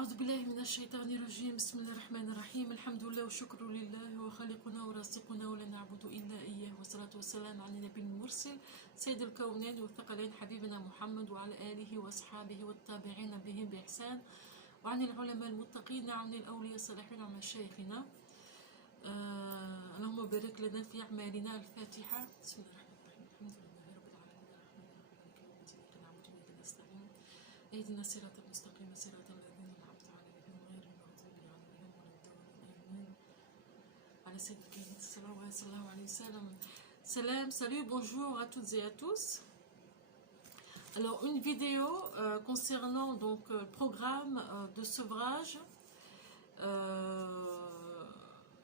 أعوذ بالله من الشيطان الرجيم بسم الله الرحمن الرحيم الحمد لله والشكر لله وخالقنا ورازقنا ولا نعبد إلا إياه والصلاة والسلام على النبي المرسل سيد الكونين والثقلين حبيبنا محمد وعلى آله وأصحابه والتابعين بهم بإحسان وعن العلماء المتقين وعن الأولياء الصالحين وعن مشايخنا اللهم بارك لنا في أعمالنا. الفاتحة. بسم الله الرحمن الرحيم الحمد لله رب العالمين الرحمن الرحيم مالك يوم الدين إياك نعبد وإياك نستعين اهدنا الصراط المستقيم صراط الذين أنعمت عليهم غير المغضوب عليهم ولا الضالين آمين. على سيد الكريم صلى الله عليه وسلم. Salam, salut, bonjour à toutes et à tous. Alors une vidéo concernant donc le programme de sevrage,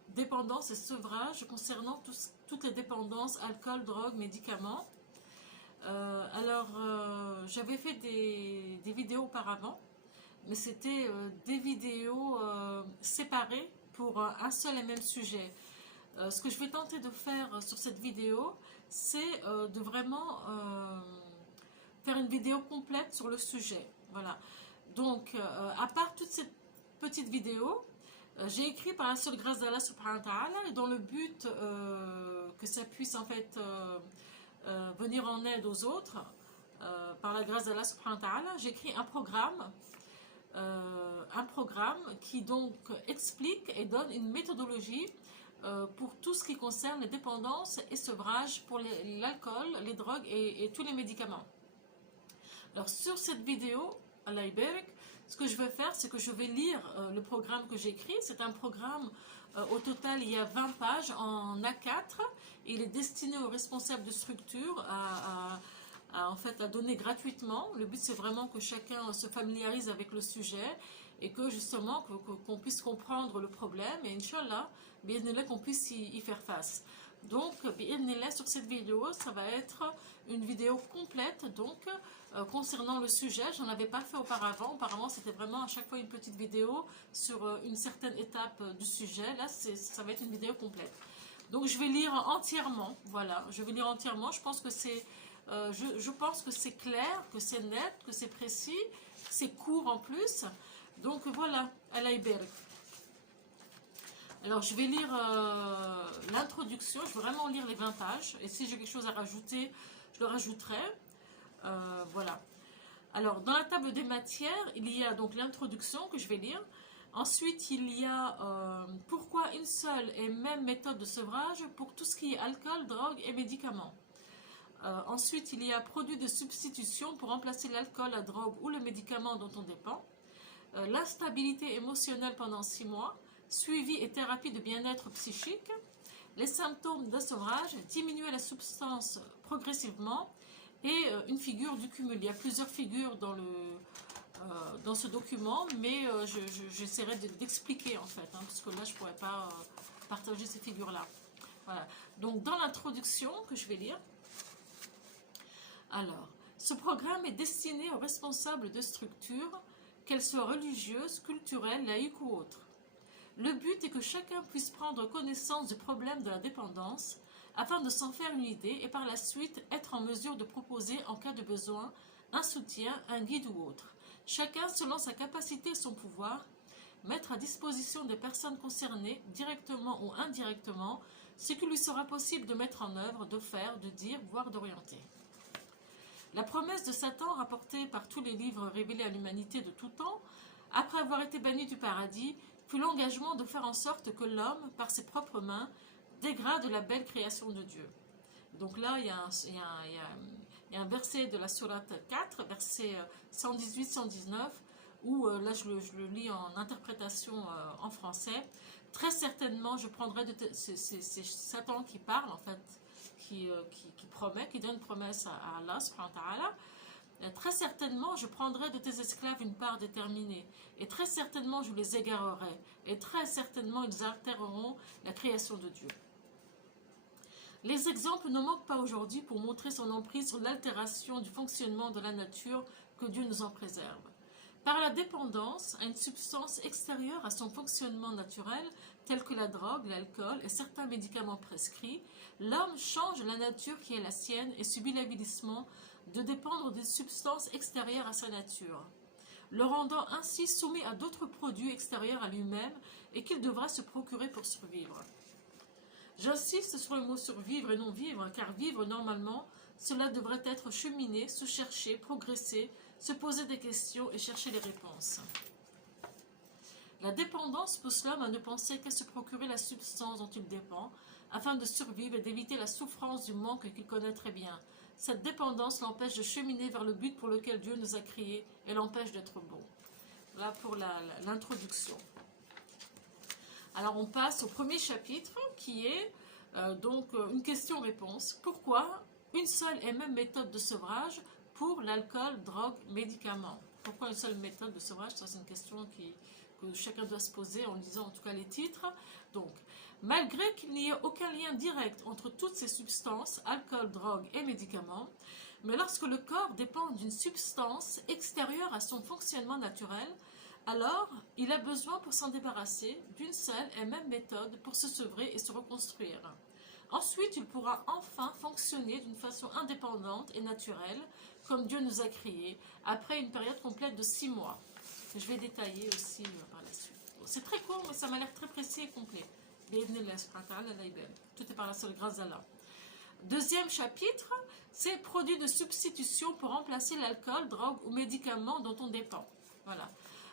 dépendance et sevrage concernant toutes les dépendances, alcool, drogue, médicaments. J'avais fait des vidéos auparavant, mais c'était des vidéos séparées pour un seul et même sujet. Ce que je vais tenter de faire sur cette vidéo, c'est de vraiment faire une vidéo complète sur le sujet. Voilà. Donc, à part toute cette petite vidéo, j'ai écrit par la seule grâce d'Allah subhanahu wa ta'ala et dans le but que ça puisse en fait venir en aide aux autres, par la grâce d'Allah subhanahu wa ta'ala, j'ai écrit un programme qui donc explique et donne une méthodologie pour tout ce qui concerne les dépendances et sevrage pour l'alcool, les drogues et tous les médicaments. Alors sur cette vidéo, Allah Ibarak, ce que je vais faire, c'est que je vais lire le programme que j'ai écrit. C'est un programme, au total, il y a 20 pages en A4. Il est destiné aux responsables de structure en fait, à donner gratuitement. Le but, c'est vraiment que chacun se familiarise avec le sujet et que justement, qu'on puisse comprendre le problème et Inch'Allah, qu'on puisse y faire face. Donc, sur cette vidéo, ça va être une vidéo complète donc concernant le sujet. J'en avais pas fait auparavant. Auparavant, c'était vraiment à chaque fois une petite vidéo sur une certaine étape du sujet. Là, ça va être une vidéo complète. Donc, je vais lire entièrement. Voilà, je vais lire entièrement. Je pense que je pense que c'est clair, que c'est net, que c'est précis, c'est court en plus. Donc voilà, Allah Ibarak. Alors je vais lire l'introduction, je vais vraiment lire les 20 pages. Et si j'ai quelque chose à rajouter, je le rajouterai. Voilà. Alors dans la table des matières, il y a donc l'introduction que je vais lire. Ensuite, il y a pourquoi une seule et même méthode de sevrage pour tout ce qui est alcool, drogue et médicaments. Ensuite, il y a produits de substitution pour remplacer l'alcool, la drogue ou le médicament dont on dépend. L'instabilité émotionnelle pendant 6 mois, suivi et thérapie de bien-être psychique. Les symptômes de sevrage, diminuer la substance progressivement et une figure du cumul. Il y a plusieurs figures dans ce document, mais j'essaierai d'expliquer en fait, parce que là je ne pourrais pas partager ces figures-là. Voilà. Donc dans l'introduction que je vais lire, alors, ce programme est destiné aux responsables de structures, qu'elles soient religieuses, culturelles, laïques ou autres. Le but est que chacun puisse prendre connaissance du problème de la dépendance afin de s'en faire une idée et par la suite être en mesure de proposer en cas de besoin un soutien, un guide ou autre. Chacun, selon sa capacité et son pouvoir, mettre à disposition des personnes concernées, directement ou indirectement, ce qu'il lui sera possible de mettre en œuvre, de faire, de dire, voire d'orienter. La promesse de Satan, rapportée par tous les livres révélés à l'humanité de tout temps, après avoir été banni du paradis, fut l'engagement de faire en sorte que l'homme, par ses propres mains, dégrade la belle création de Dieu. Donc là, il y a un verset de la sourate 4, verset 118-119, où là je le lis en interprétation en français. Très certainement, je prendrai c'est Satan qui parle en fait, qui promet, qui donne une promesse à Allah subhanahu wa ta'ala. Très certainement, je prendrai de tes esclaves une part déterminée, et très certainement, je les égarerai, et très certainement, ils altéreront la création de Dieu. Les exemples ne manquent pas aujourd'hui pour montrer son emprise sur l'altération du fonctionnement de la nature, que Dieu nous en préserve. Par la dépendance à une substance extérieure à son fonctionnement naturel, telle que la drogue, l'alcool et certains médicaments prescrits, l'homme change la nature qui est la sienne et subit l'avilissement de dépendre des substances extérieures à sa nature. le rendant ainsi soumis à d'autres produits extérieurs à lui-même et qu'il devra se procurer pour survivre. J'insiste sur le mot survivre et non vivre, car vivre normalement, cela devrait être cheminer, se chercher, progresser, se poser des questions et chercher les réponses. La dépendance pousse l'homme à ne penser qu'à se procurer la substance dont il dépend, afin de survivre et d'éviter la souffrance du manque qu'il connaît très bien. Cette dépendance l'empêche de cheminer vers le but pour lequel Dieu nous a créés et l'empêche d'être bon. Là pour l'introduction. Alors on passe au premier chapitre qui est donc une question-réponse. Pourquoi une seule et même méthode de sevrage pour l'alcool, drogue, médicaments? Pourquoi une seule méthode de sevrage? Ça c'est une question que chacun doit se poser en lisant en tout cas les titres. Donc, malgré qu'il n'y ait aucun lien direct entre toutes ces substances, alcool, drogue et médicaments, mais lorsque le corps dépend d'une substance extérieure à son fonctionnement naturel, alors il a besoin pour s'en débarrasser d'une seule et même méthode pour se sevrer et se reconstruire. Ensuite, il pourra enfin fonctionner d'une façon indépendante et naturelle, comme Dieu nous a créés, après une période complète de 6 mois. Je vais détailler aussi par la suite. C'est très court, mais ça m'a l'air très précis et complet. Tout est par la seule grâce d'Allah. Deuxième chapitre, c'est produits de substitution pour remplacer l'alcool, drogue ou médicaments dont on dépend. Voilà.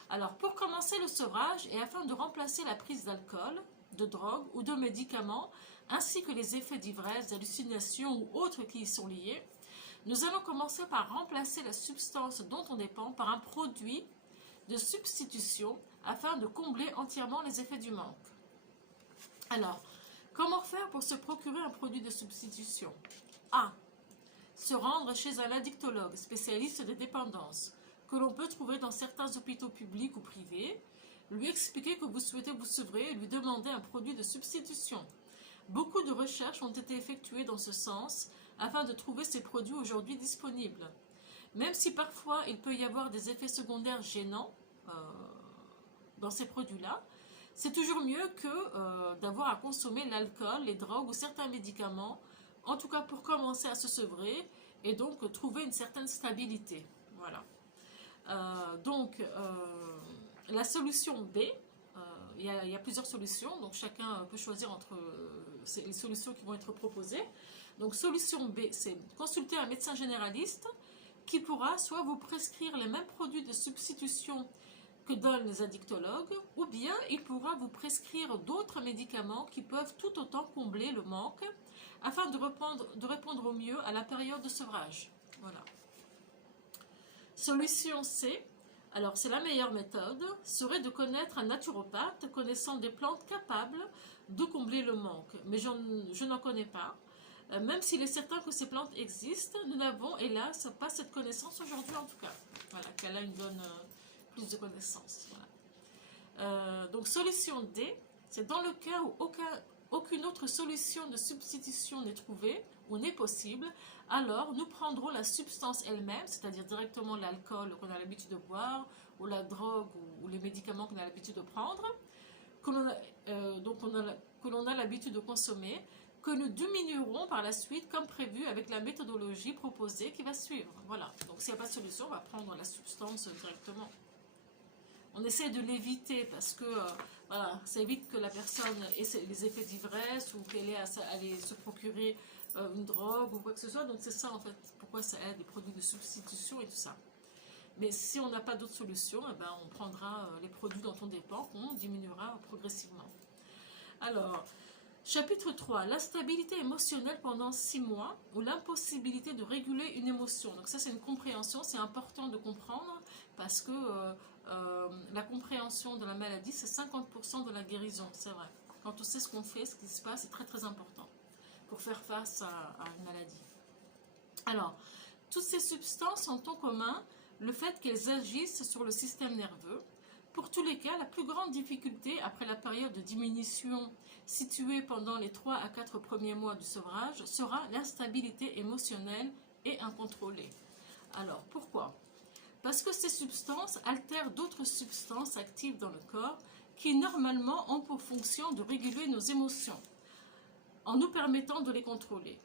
Alors, pour commencer le sevrage et afin de remplacer la prise d'alcool, de drogue ou de médicaments, ainsi que les effets d'ivresse, d'hallucination ou autres qui y sont liés, nous allons commencer par remplacer la substance dont on dépend par un produit de substitution afin de combler entièrement les effets du manque. Alors, comment faire pour se procurer un produit de substitution? A. Se rendre chez un addictologue, spécialiste des dépendances, que l'on peut trouver dans certains hôpitaux publics ou privés, lui expliquer que vous souhaitez vous sevrer et lui demander un produit de substitution. Beaucoup de recherches ont été effectuées dans ce sens afin de trouver ces produits aujourd'hui disponibles. Même si parfois il peut y avoir des effets secondaires gênants dans ces produits-là, c'est toujours mieux que d'avoir à consommer l'alcool, les drogues ou certains médicaments, en tout cas pour commencer à se sevrer et donc trouver une certaine stabilité. Voilà. La solution B, il y a plusieurs solutions, donc chacun peut choisir entre les solutions qui vont être proposées. Donc solution B, c'est consulter un médecin généraliste qui pourra soit vous prescrire les mêmes produits de substitution que donnent les addictologues, ou bien il pourra vous prescrire d'autres médicaments qui peuvent tout autant combler le manque afin de répondre au mieux à la période de sevrage. Voilà. Solution C, alors c'est la meilleure méthode, serait de connaître un naturopathe connaissant des plantes capables de combler le manque. Mais je n'en connais pas. Même s'il est certain que ces plantes existent, nous n'avons hélas pas cette connaissance aujourd'hui en tout cas. Voilà, qu'Allah nous donne plus de connaissances. Voilà. Donc solution D, c'est dans le cas où aucune autre solution de substitution n'est trouvée ou n'est possible, alors nous prendrons la substance elle-même, c'est-à-dire directement l'alcool qu'on a l'habitude de boire, ou la drogue ou les médicaments qu'on a l'habitude de prendre, que l'on a l'habitude de consommer, que nous diminuerons par la suite comme prévu avec la méthodologie proposée qui va suivre. Voilà, donc s'il n'y a pas de solution, on va prendre la substance directement. On essaie de l'éviter parce que voilà, ça évite que la personne ait les effets d'ivresse ou qu'elle ait à aller se procurer une drogue ou quoi que ce soit. Donc c'est ça en fait, pourquoi ça aide les produits de substitution et tout ça. Mais si on n'a pas d'autre solution, eh ben, on prendra les produits dont on dépend, qu'on diminuera progressivement. Alors, chapitre 3, l'instabilité émotionnelle pendant 6 mois ou l'impossibilité de réguler une émotion. Donc ça c'est une compréhension, c'est important de comprendre parce que la compréhension de la maladie c'est 50% de la guérison, c'est vrai. Quand on sait ce qu'on fait, ce qui se passe, c'est très très important pour faire face à une maladie. Alors, toutes ces substances ont en commun le fait qu'elles agissent sur le système nerveux. Pour tous les cas, la plus grande difficulté après la période de diminution située pendant les 3 à 4 premiers mois du sevrage sera l'instabilité émotionnelle et incontrôlée. Alors, pourquoi? Parce que ces substances altèrent d'autres substances actives dans le corps qui normalement ont pour fonction de réguler nos émotions en nous permettant de les contrôler.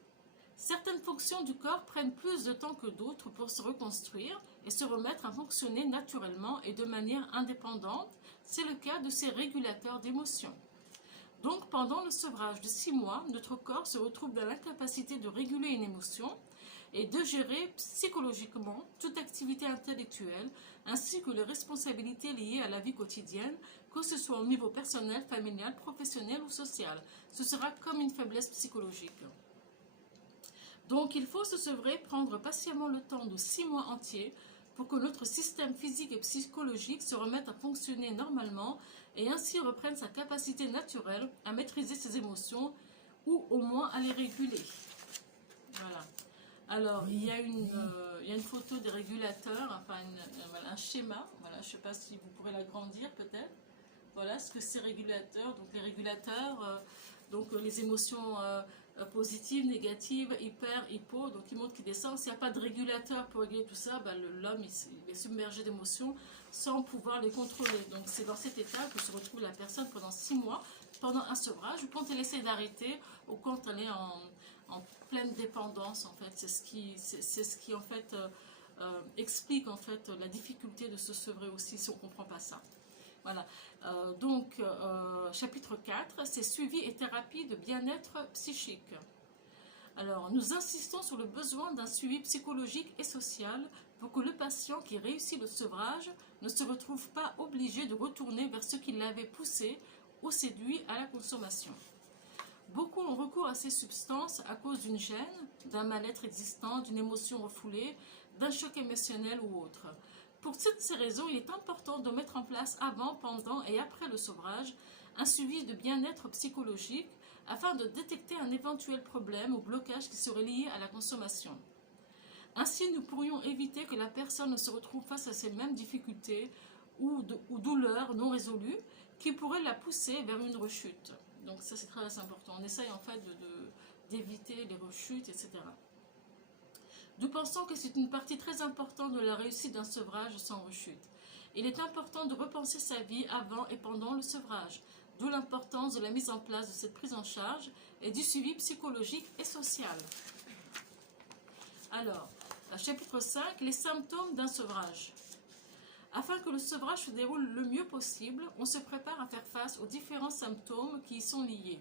Certaines fonctions du corps prennent plus de temps que d'autres pour se reconstruire et se remettre à fonctionner naturellement et de manière indépendante. C'est le cas de ces régulateurs d'émotions. Donc, pendant le sevrage de 6 mois, notre corps se retrouve dans l'incapacité de réguler une émotion et de gérer psychologiquement toute activité intellectuelle ainsi que les responsabilités liées à la vie quotidienne, que ce soit au niveau personnel, familial, professionnel ou social. Ce sera comme une faiblesse psychologique. Donc, il faut se sevrer, prendre patiemment le temps de 6 mois entiers pour que notre système physique et psychologique se remette à fonctionner normalement et ainsi reprenne sa capacité naturelle à maîtriser ses émotions ou au moins à les réguler. Voilà. Alors, il y a une photo des régulateurs, enfin un schéma. Voilà, je ne sais pas si vous pourrez l'agrandir peut-être. Voilà ce que c'est régulateurs. Donc les régulateurs, les émotions positives, négatives, hyper, hypo, donc ils montrent qu'ils descendent. S'il n'y a pas de régulateur pour réguler tout ça, l'homme il est submergé d'émotions sans pouvoir les contrôler. Donc c'est dans cet état que se retrouve la personne pendant 6 mois, pendant un sevrage, ou quand elle essaie d'arrêter, ou quand elle est en pleine dépendance en fait. C'est ce qui en fait explique en fait la difficulté de se sevrer aussi si on ne comprend pas ça. Voilà, chapitre 4, c'est suivi et thérapie de bien-être psychique. Alors, nous insistons sur le besoin d'un suivi psychologique et social pour que le patient qui réussit le sevrage ne se retrouve pas obligé de retourner vers ce qui l'avait poussé ou séduit à la consommation. Beaucoup ont recours à ces substances à cause d'une gêne, d'un mal-être existant, d'une émotion refoulée, d'un choc émotionnel ou autre. Pour toutes ces raisons, il est important de mettre en place avant, pendant et après le sevrage un suivi de bien-être psychologique afin de détecter un éventuel problème ou blocage qui serait lié à la consommation. Ainsi, nous pourrions éviter que la personne ne se retrouve face à ces mêmes difficultés ou douleurs non résolues qui pourraient la pousser vers une rechute. Donc ça, c'est très important. On essaye en fait d'éviter les rechutes, etc. Nous pensons que c'est une partie très importante de la réussite d'un sevrage sans rechute. Il est important de repenser sa vie avant et pendant le sevrage, d'où l'importance de la mise en place de cette prise en charge et du suivi psychologique et social. Alors, chapitre 5, les symptômes d'un sevrage. Afin que le sevrage se déroule le mieux possible, on se prépare à faire face aux différents symptômes qui y sont liés.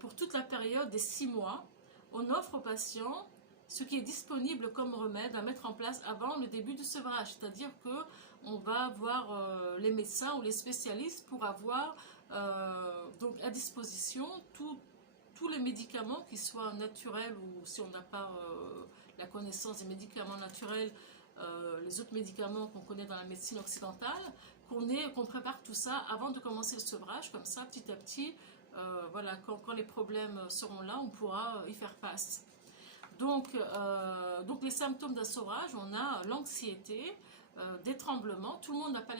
Pour toute la période des 6 mois, on offre aux patients ce qui est disponible comme remède à mettre en place avant le début du sevrage. C'est-à-dire qu'on va voir les médecins ou les spécialistes pour avoir donc à disposition tous les médicaments, qui soient naturels ou si on n'a pas la connaissance des médicaments naturels, les autres médicaments qu'on connaît dans la médecine occidentale, qu'on prépare tout ça avant de commencer le sevrage. Comme ça, petit à petit, voilà, quand les problèmes seront là, on pourra y faire face. Donc les symptômes d'un sevrage, on a l'anxiété, des tremblements. Tout le monde n'a pas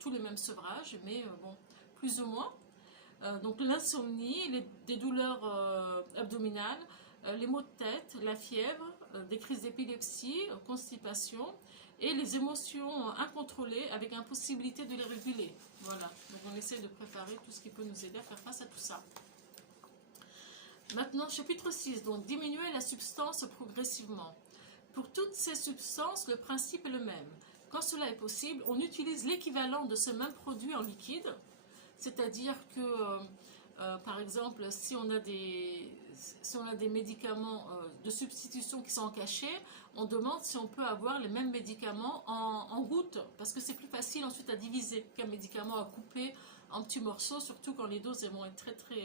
tous les mêmes sevrages, mais bon, plus ou moins. Donc l'insomnie, des douleurs abdominales, les maux de tête, la fièvre, des crises d'épilepsie, constipation et les émotions incontrôlées avec impossibilité de les réguler. Voilà, donc on essaie de préparer tout ce qui peut nous aider à faire face à tout ça. Maintenant, chapitre 6, donc diminuer la substance progressivement. Pour toutes ces substances, le principe est le même. Quand cela est possible, on utilise l'équivalent de ce même produit en liquide, c'est-à-dire que, par exemple, si on a des médicaments de substitution qui sont en cachet, on demande si on peut avoir les mêmes médicaments en gouttes, parce que c'est plus facile ensuite à diviser qu'un médicament à couper en petits morceaux, surtout quand les doses vont être très très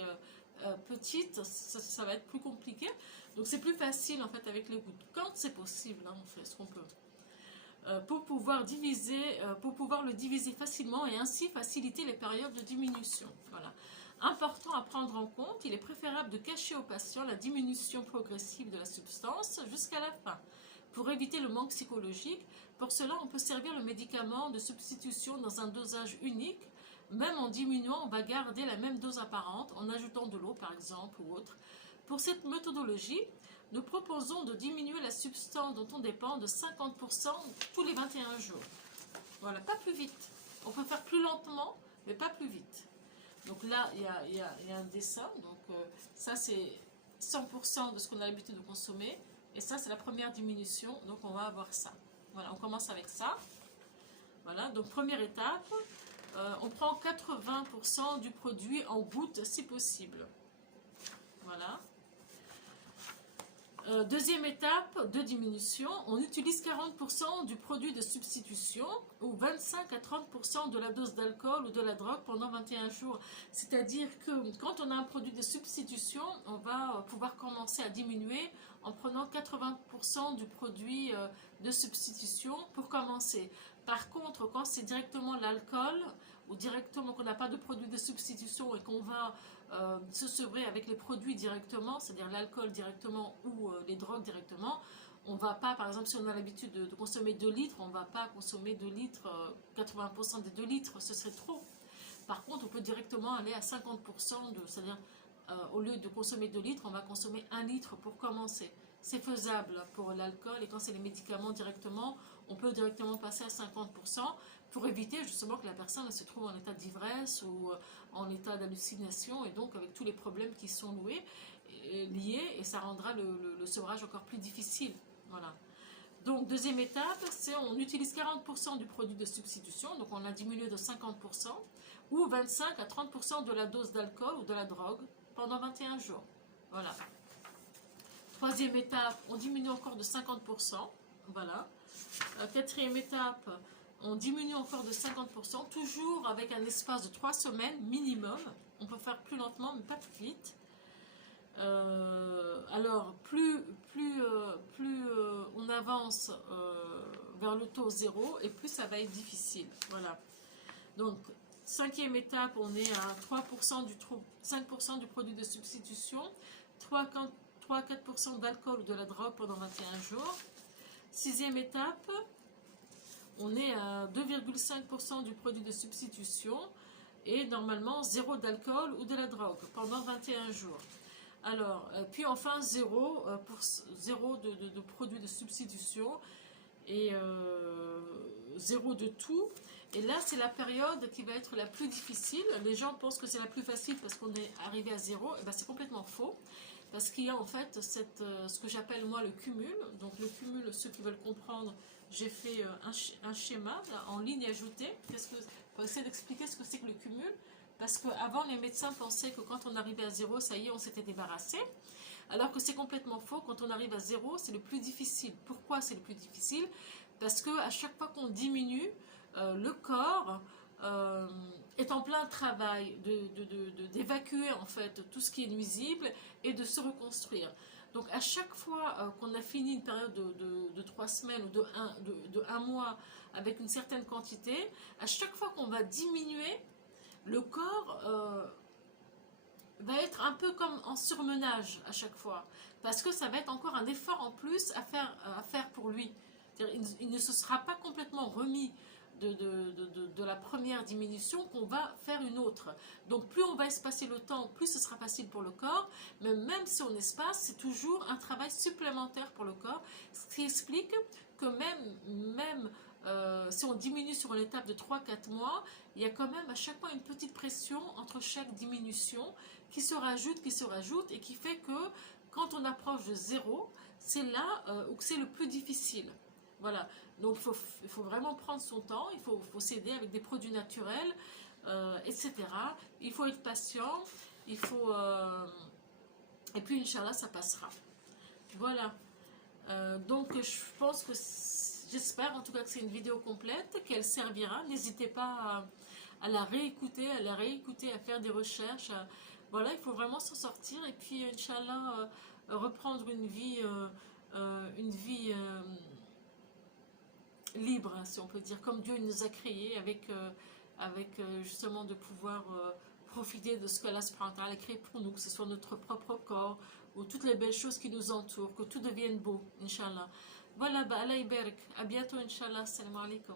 petites, ça va être plus compliqué. Donc c'est plus facile en fait avec les gouttes. Quand c'est possible, hein, on fait ce qu'on peut. Pour pouvoir le diviser facilement et ainsi faciliter les périodes de diminution. Voilà. Important à prendre en compte, il est préférable de cacher au patient la diminution progressive de la substance jusqu'à la fin, pour éviter le manque psychologique. Pour cela, on peut servir le médicament de substitution dans un dosage unique. Même en diminuant, on va garder la même dose apparente, en ajoutant de l'eau par exemple ou autre. Pour cette méthodologie, nous proposons de diminuer la substance dont on dépend de 50% tous les 21 jours. Voilà, pas plus vite. On peut faire plus lentement, mais pas plus vite. Donc là, il y a un dessin. Donc ça, c'est 100% de ce qu'on a l'habitude de consommer. Et ça, c'est la première diminution. Donc, on va avoir ça. Voilà, on commence avec ça. Voilà, donc première étape, on prend 80% du produit en gouttes si possible. Voilà. Deuxième étape de diminution, on utilise 40% du produit de substitution ou 25 à 30% de la dose d'alcool ou de la drogue pendant 21 jours. C'est-à-dire que quand on a un produit de substitution, on va pouvoir commencer à diminuer en prenant 80% du produit de substitution pour commencer. Par contre, quand c'est directement l'alcool ou directement qu'on n'a pas de produit de substitution et qu'on va se sevrer avec les produits directement, c'est-à-dire l'alcool directement ou les drogues directement, on ne va pas, par exemple, si on a l'habitude de consommer 2 litres, on ne va pas consommer 2 litres, 80% des 2 litres, ce serait trop. Par contre, on peut directement aller à 50%, c'est-à-dire au lieu de consommer 2 litres, on va consommer 1 litre pour commencer. C'est faisable pour l'alcool et quand c'est les médicaments directement, on peut directement passer à 50% pour éviter justement que la personne se trouve en état d'ivresse ou en état d'hallucination et donc avec tous les problèmes qui sont liés et ça rendra le sevrage encore plus difficile. Voilà. Donc deuxième étape, c'est on utilise 40% du produit de substitution, donc on a diminué de 50% ou 25 à 30% de la dose d'alcool ou de la drogue pendant 21 jours. Voilà. Troisième étape, on diminue encore de 50%. Voilà. Quatrième étape, on diminue encore de 50%, toujours avec un espace de 3 semaines minimum. On peut faire plus lentement, mais pas plus vite. Alors, plus on avance vers le taux zéro, et plus ça va être difficile. Voilà. Donc, cinquième étape, on est à 5% du produit de substitution, 3-4% d'alcool ou de la drogue pendant 21 jours. Sixième étape, on est à 2,5% du produit de substitution et normalement 0 d'alcool ou de la drogue pendant 21 jours. Alors, puis enfin 0 de produits de substitution et 0 de tout. Et là, c'est la période qui va être la plus difficile. Les gens pensent que c'est la plus facile parce qu'on est arrivé à 0. Et ben, c'est complètement faux. Parce qu'il y a en fait ce que j'appelle moi le cumul. Donc le cumul, ceux qui veulent comprendre, j'ai fait un schéma là, en ligne ajoutée. Pour essayer d'expliquer ce que c'est que le cumul. Parce qu'avant, les médecins pensaient que quand on arrivait à 0, ça y est, on s'était débarrassé. Alors que c'est complètement faux. Quand on arrive à 0, c'est le plus difficile. Pourquoi c'est le plus difficile? Parce qu'à chaque fois qu'on diminue, le corps est en plein travail d'évacuer en fait tout ce qui est nuisible et de se reconstruire. Donc à chaque fois qu'on a fini une période de 3 semaines ou de 1 mois avec une certaine quantité, à chaque fois qu'on va diminuer, le corps va être un peu comme en surmenage à chaque fois. Parce que ça va être encore un effort en plus à faire pour lui. Il ne se sera pas complètement remis de la première diminution qu'on va faire une autre. Donc plus on va espacer le temps, plus ce sera facile pour le corps, mais même si on espace, c'est toujours un travail supplémentaire pour le corps, ce qui explique que même si on diminue sur une étape de 3-4 mois, il y a quand même à chaque fois une petite pression entre chaque diminution qui se rajoute et qui fait que quand on approche de 0, c'est là où c'est le plus difficile. Voilà, donc il faut vraiment prendre son temps, il faut s'aider avec des produits naturels, etc. Il faut être patient, et puis Inch'Allah, ça passera. Voilà, donc je pense que, j'espère en tout cas que c'est une vidéo complète, qu'elle servira. N'hésitez pas à la réécouter, à faire des recherches. Voilà, il faut vraiment s'en sortir et puis Inch'Allah, reprendre une vie libre, si on peut dire, comme Dieu nous a créés, avec justement de pouvoir profiter de ce que Allah subhanahu wa ta'ala a créé pour nous, que ce soit notre propre corps ou toutes les belles choses qui nous entourent, que tout devienne beau, Inch'Allah. Voilà, Allah ibarak. À bientôt, Inch'Allah. Assalamu alaikum.